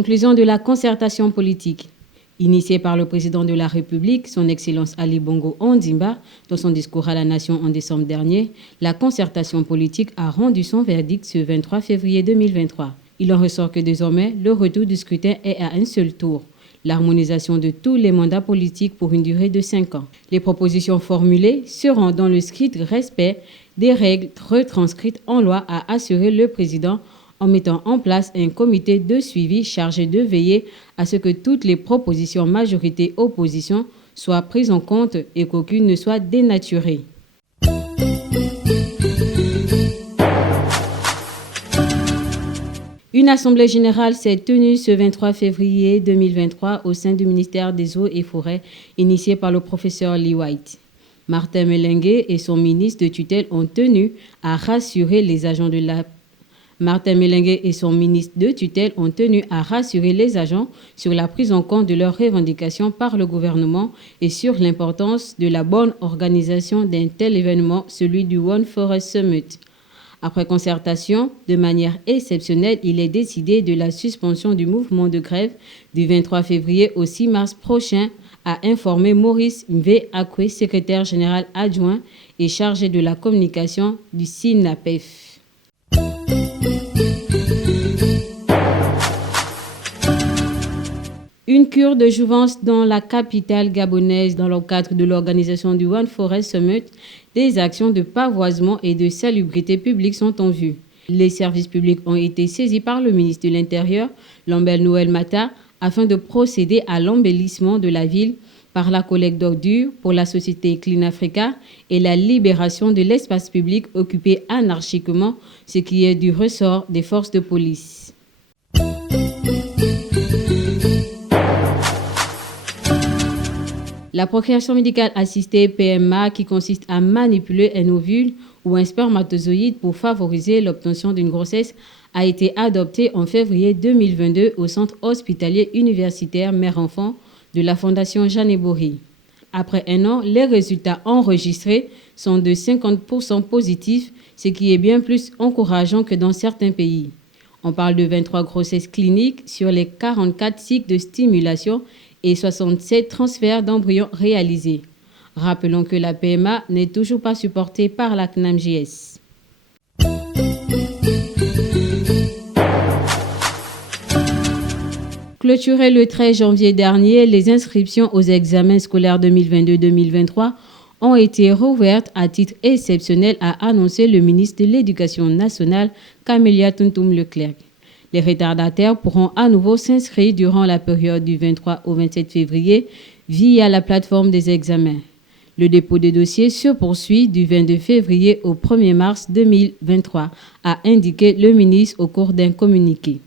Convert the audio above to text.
Conclusion de la concertation politique. Initiée par le président de la République, son Excellence Ali Bongo Ondimba, dans son discours à la Nation en décembre dernier, la concertation politique a rendu son verdict ce 23 février 2023. Il en ressort que désormais, le retour du scrutin est à un seul tour. L'harmonisation de tous les mandats politiques pour une durée de 5 ans. Les propositions formulées seront dans le strict respect des règles retranscrites en loi, a assuré le président en mettant en place un comité de suivi chargé de veiller à ce que toutes les propositions majorité-opposition soient prises en compte et qu'aucune ne soit dénaturée. Une assemblée générale s'est tenue ce 23 février 2023 au sein du ministère des Eaux et Forêts, initiée par le professeur Lee White. Martin Melengue et son ministre de tutelle ont tenu à rassurer les agents sur la prise en compte de leurs revendications par le gouvernement et sur l'importance de la bonne organisation d'un tel événement, celui du One Forest Summit. Après concertation, de manière exceptionnelle, il est décidé de la suspension du mouvement de grève du 23 février au 6 mars prochain, a informé Maurice Mvé-Akwe, secrétaire général adjoint et chargé de la communication du SINAPEF. Une cure de jouvence dans la capitale gabonaise dans le cadre de l'organisation du One Forest Summit. Des actions de pavoisement et de salubrité publique sont en vue. Les services publics ont été saisis par le ministre de l'Intérieur, Lambert Noël Mata, afin de procéder à l'embellissement de la ville par la collecte d'ordures pour la société Clean Africa et la libération de l'espace public occupé anarchiquement, ce qui est du ressort des forces de police. La procréation médicale assistée PMA, qui consiste à manipuler un ovule ou un spermatozoïde pour favoriser l'obtention d'une grossesse, a été adoptée en février 2022 au centre hospitalier universitaire mère-enfant de la Fondation Jeanne Bory. Après un an, les résultats enregistrés sont de 50% positifs, ce qui est bien plus encourageant que dans certains pays. On parle de 23 grossesses cliniques sur les 44 cycles de stimulation et 67 transferts d'embryons réalisés. Rappelons que la PMA n'est toujours pas supportée par la CNAMJS. Clôturé le 13 janvier dernier, les inscriptions aux examens scolaires 2022-2023 ont été rouvertes à titre exceptionnel, a annoncé le ministre de l'Éducation nationale, Camélia Tuntum-Leclerc. Les retardataires pourront à nouveau s'inscrire durant la période du 23 au 27 février via la plateforme des examens. Le dépôt des dossiers se poursuit du 22 février au 1er mars 2023, a indiqué le ministre au cours d'un communiqué.